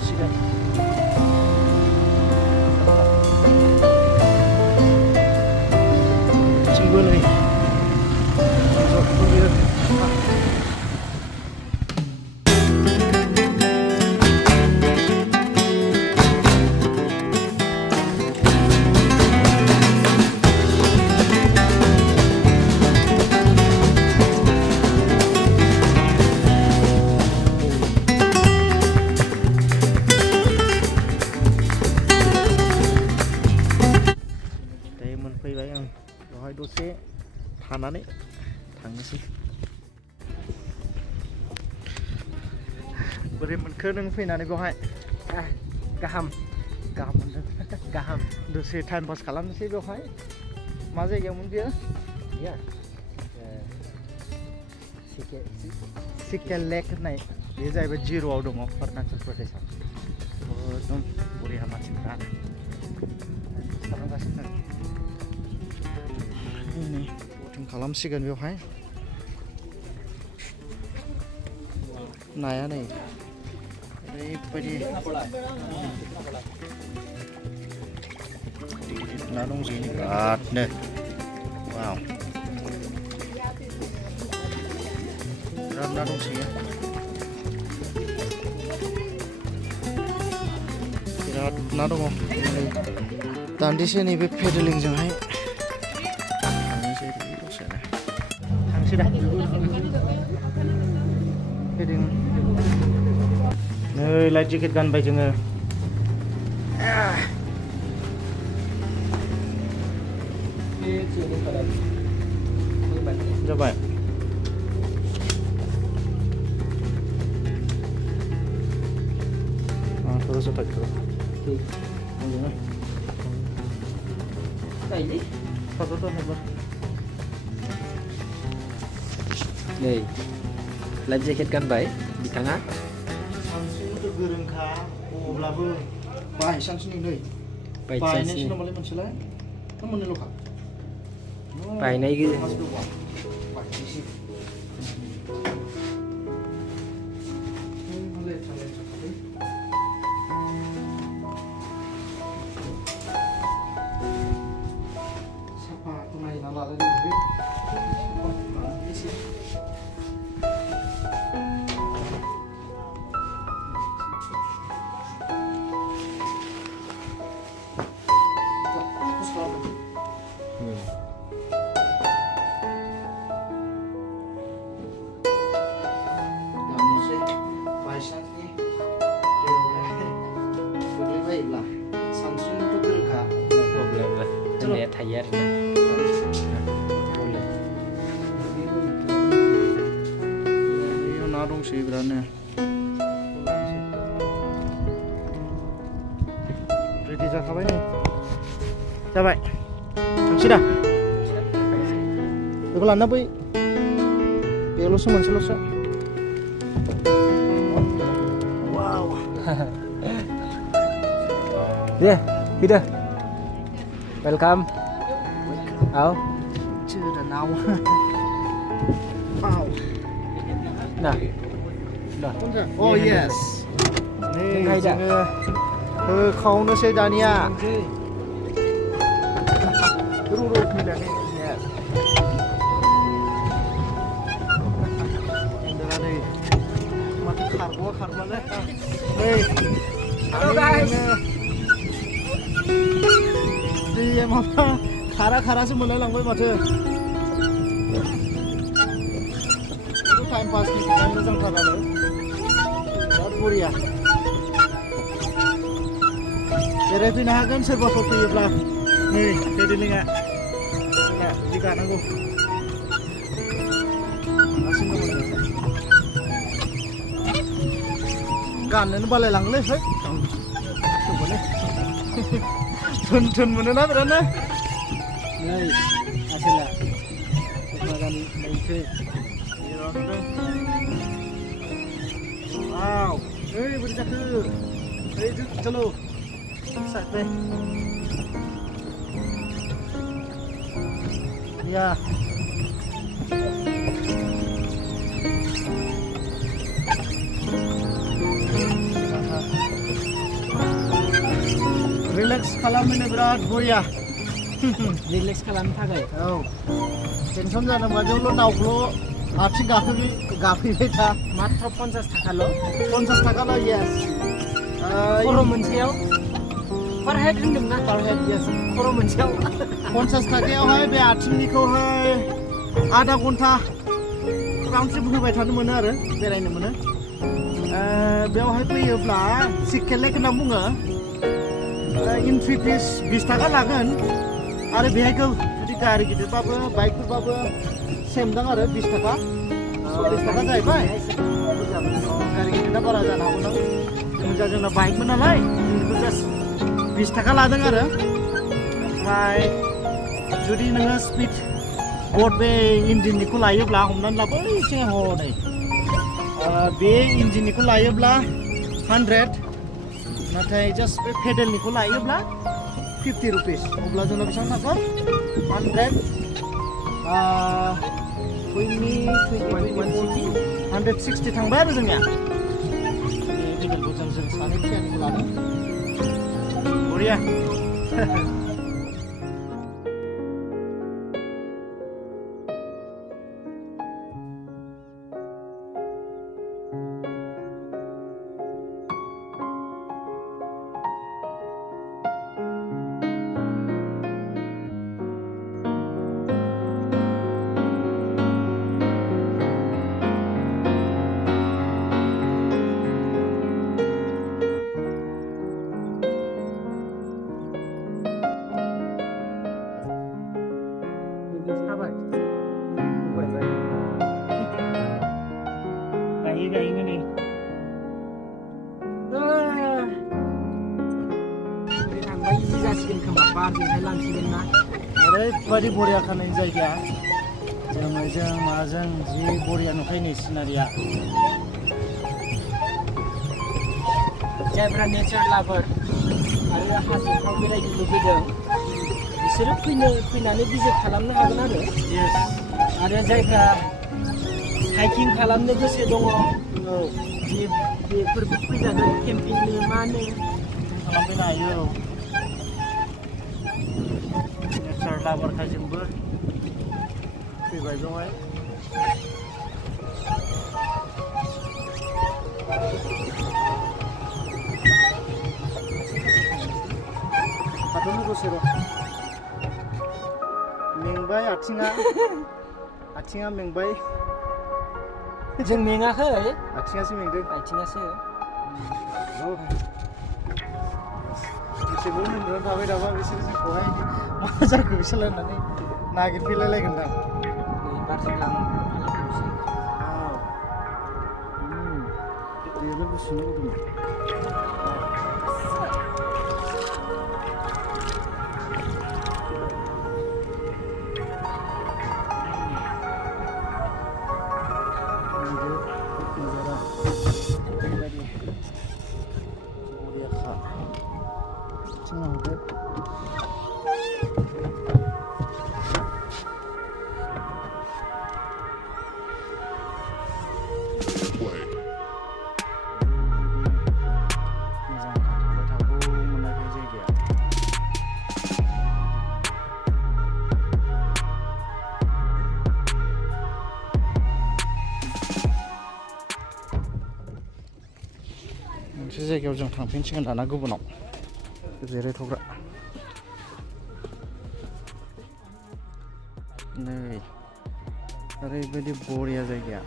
थांसिगोन जोंबो नै फैबाय आं बेवहाय दसे थानानै थांनोसै बोरै मोनखो नों फैनानै बेवहाय गाहाम मोनदों गाहाम दसे टाइम पास खालामनोसै बेवहाय मा जायगायावमोन बेयो या सिखे लेक होननाय बे जाहैबाय जिर'आव दङ अरुणाचल प्रदेशआव एकदम बरिया मानसिफ्रा खालामगासिनो बटिं खालामसिगोन बेवहाय नाया नै ओरैबायदि ना दंसोयो बिरादनो वाव बिराद ना दंसोयो बिराद ना दङ दान्दिसे नैबे पेडेलिंजोंहाय थांसै दा पेडिं नै लाइफ जेकेट गानबाय जोङो जाबाय थोड़ा सा टाइट करो ठीक है फोटो तो है बस नै लाइफ जेकेट गानबाय बिथाङा सानस्रिनोथ' गोरोंखा अब्लाबो बायसान्सनि नै बायनायसो नामालाय मोनसेलाय ना मोननैल'खा बायनाय थायो आरो ना दंसोयो बिरादनो रेडि जाखाबाय नै जाबाय थांसै दा बेखौ लाना बै बेल'सो मोनसेल'सो वाव दे फैदो वेलकाम आओ chưa đã nấu wow nào oh yes ngay đã không nó sẽ Dania ru ru như là yes đây mà khát quá đấy đây hello guys đi em học खारासो मोनलायलांबाय माथो टाइम पासनि थाखाय मोजांथार आरो बिराद बरिया बेरायफैनो हागोन सोरबाफोर फैयोब्ला नै पेडेलिंआ जोंना बिदि गानांगौ गाननोनो बालायलाङोलै थोन मोनोना बिरादनो नै आसोला क'क्राझार मोनसे वाव ओइ बोरै जाखो ओइ चलो साइड पे या रिलेक्स खालामनो बिराद बरिया रिलेक्स खालामनो थाखाय औ टेनसन जादोंबा बेयावल' नावखौल' आथिं गाफैबाय था मात्र 50 थाखाल' 50 थाखाल' येस खर' मोनसेयाव पार हेड होनदोंना पार हेड येस खर' मोनसेयाव 50 थाखायावहाय बे आथिंनिखौहाय आधा घन्टा राउन्ड ट्रिप होबाय थानो मोनो आरो बेरायनो मोनो बेयावहाय फैयोब्ला सिक्खे लेक होनना बुङो एन्ट्रि फिस 20 थाखा लागोन आरो भेहिकल जुदि गारि गिदिरबाबो बाइकफोरबाबो सेम दां आरो 20 थाखा 40 थाखा जाहैबाय गारि गिदिरना बारा जानो हागौ दां मोजां जोंना बाइकमोन नालाय बेखौ जास्ट 20 थाखा लादों आरो ओमफ्राय जुदि नोङो स्पिड बोट बे इन्जिननिखौ लायोब्ला हमनानै ला बै सिगां हनै बे इन्जिननिखौ लायोब्ला 100 नाथाय जास्ट बे पेडेलनिखौ लायोब्ला 50 रुपिस अब्ला जोंना बेसेबां थागोन 160 थांबाय आरो जोंनिया बे पेडेलखौ जों सानै थियानिखौ लादों बरिया गायैनो नै थांबाय इजि जासिगोन खोमा बारजोंहाय लांसिगोन ना ओरैबायदि बरिया खानाय जायगाया जोमैजों माजों जि बरिया नुखायो नै सिनारिया जायफ्रा नेचार लाभार आरो हाजोफ्राव बेरायनो लुबैदों बिसोरो फैनानै भिजिट खालामनो हागोन आरो जायफ्रा हाइकिं खालामनो गोसो दङ बेफोरबो फैजागोन केम्पिंनि मानो खालामफैनो हायो नेचार लाभारखाय जोंबो फैबाय बेवहाय थाथ'नो दसे र' मेंबाय आथिङा मेंबाय जों मेङाखै आथिङासो मेंदों आथिङासो बिसोरबो उन्दुनानै थाबाय थाबा बिसोर जोंखौहाय मा जाखो बिसोर होननानै नागिरफैलायलायगोनदां बारजों लांफैनोसै बेबो गुसुनो गुदुं मोनसे जायगायाव जों थांफिनसिगोन दाना गुबुनाव जिरायथ'ग्रा नै ओरैबायदि बरिया जायगाया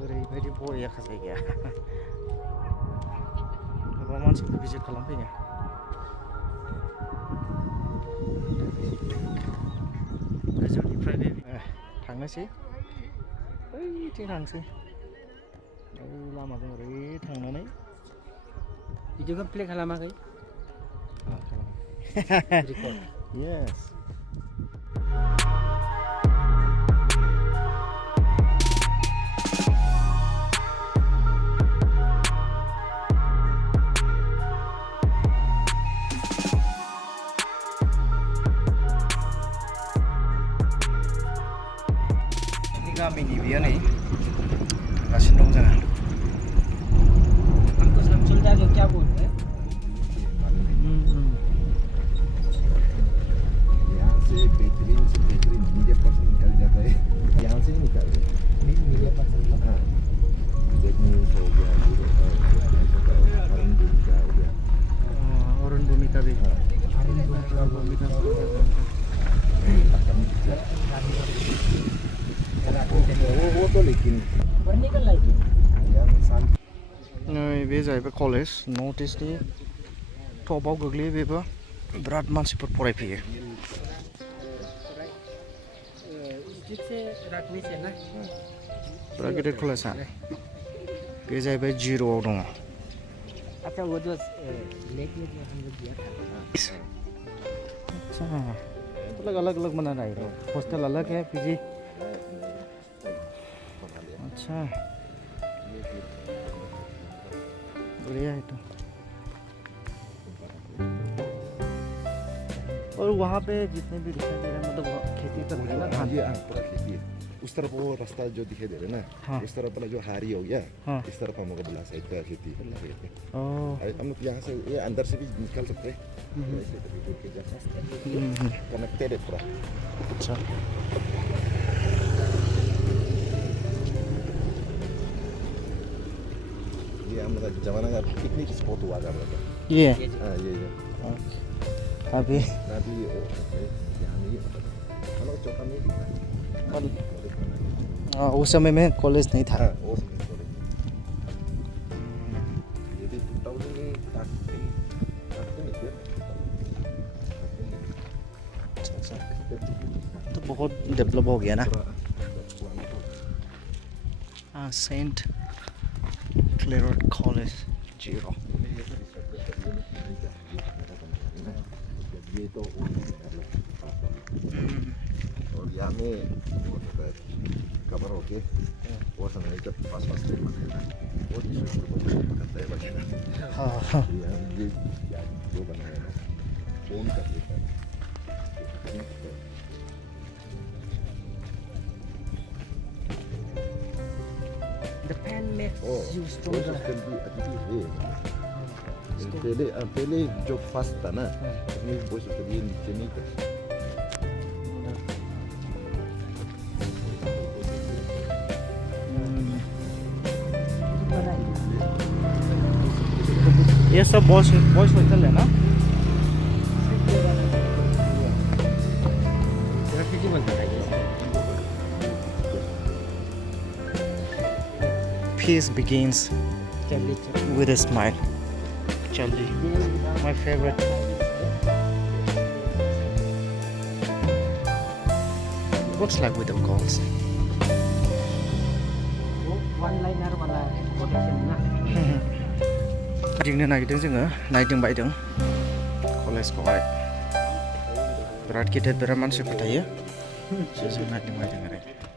ओरैबायदि बरियाखा जायगाया गोबां मानसिफोर भिजिट खालामफैनो गोजौनिफ्राय थांनोसै बैथिं थांसै लामाजों ओरै थांनानै भिडिअखौ प्ले खालामाखै record. Yes. गामिनि बियो नै गासिनो दं जोङो हमको समझ जाएगा क्या बोलते हैं यहाँ से बेहतरीन मीडिया पर्सन निकल जाता है यहाँ से ही निकल मीडिया पर्सन हाँ जेट न्यूज़ हो गया अरुण भूमिका हो गया अरुण भूमिका भी वो तो लेकिन पढ़ने का लाइक यहाँ शांत नै बे जाहैबाय कलेज नर्थ इस्टनि टपाव गोग्लैयो बेबो बिराद मानसिफोर फरायफैयो स्ट्रिट से रखने से ना बिराद गिदिर कलेजआ बे जाहैबाय जिर'आव दङ अच्छा वो जो लेक में जो हम लोग गया था अच्छा अलग अलग अलग बना रहा है हॉस्टल अलग है पीजी अच्छा बढ़िया है तो और वहाँ पे जितने भी दिखाई दे रहे हैं मतलब खेती करते हैं ना धान ये पूरा खेती उस तरफ वो रास्ता जो दिखाई दे रहा है ना हाँ। उस तरफ वाला जो हारी हो गया हाँ। इस तरफ हम लोग का बड़ा साइड का खेती ओह हम लोग यहाँ से ये अंदर से भी निकल सकते हैं कनेक्टेड है पूरा अच्छा ये हम लोग जमाना का पिकनिक स्पॉट हुआ करता था ये हाँ ये अभी अभी यहाँ नहीं हम लोग चौथा में दिखा उस समय में कॉलेज नहीं था हाँ वो समय कॉलेज ये भी 2013 तो बहुत डेवलप हो गया ना सेंट क्लेरेट कॉलेज जीरो ये तो और यहाँ में कवर हो के वो समय जब पास पास से वो पकड़ता है वगैरह हाँ हाँ ये जो बनाया ना फोन कर देता है The pen makes you वो stronger. सिस्टम भी अभी है पहले जो फर्स्ट था ना उसमें वो सिस्टम ये नीचे नहीं था ये सब बॉयज हॉस्टल है ना ग्राफिटी बनता है ये Peace begins चलिए with a smile. Charlie, my favorite. Looks like with the calls. वो वन लाइनर वाला कोटेशन ना गिदिंनो नागिरदों जोङो नायदों कलेजखौहाय बिराद गिदिर बिराद मानसिफोर थायो जों नायदों आरो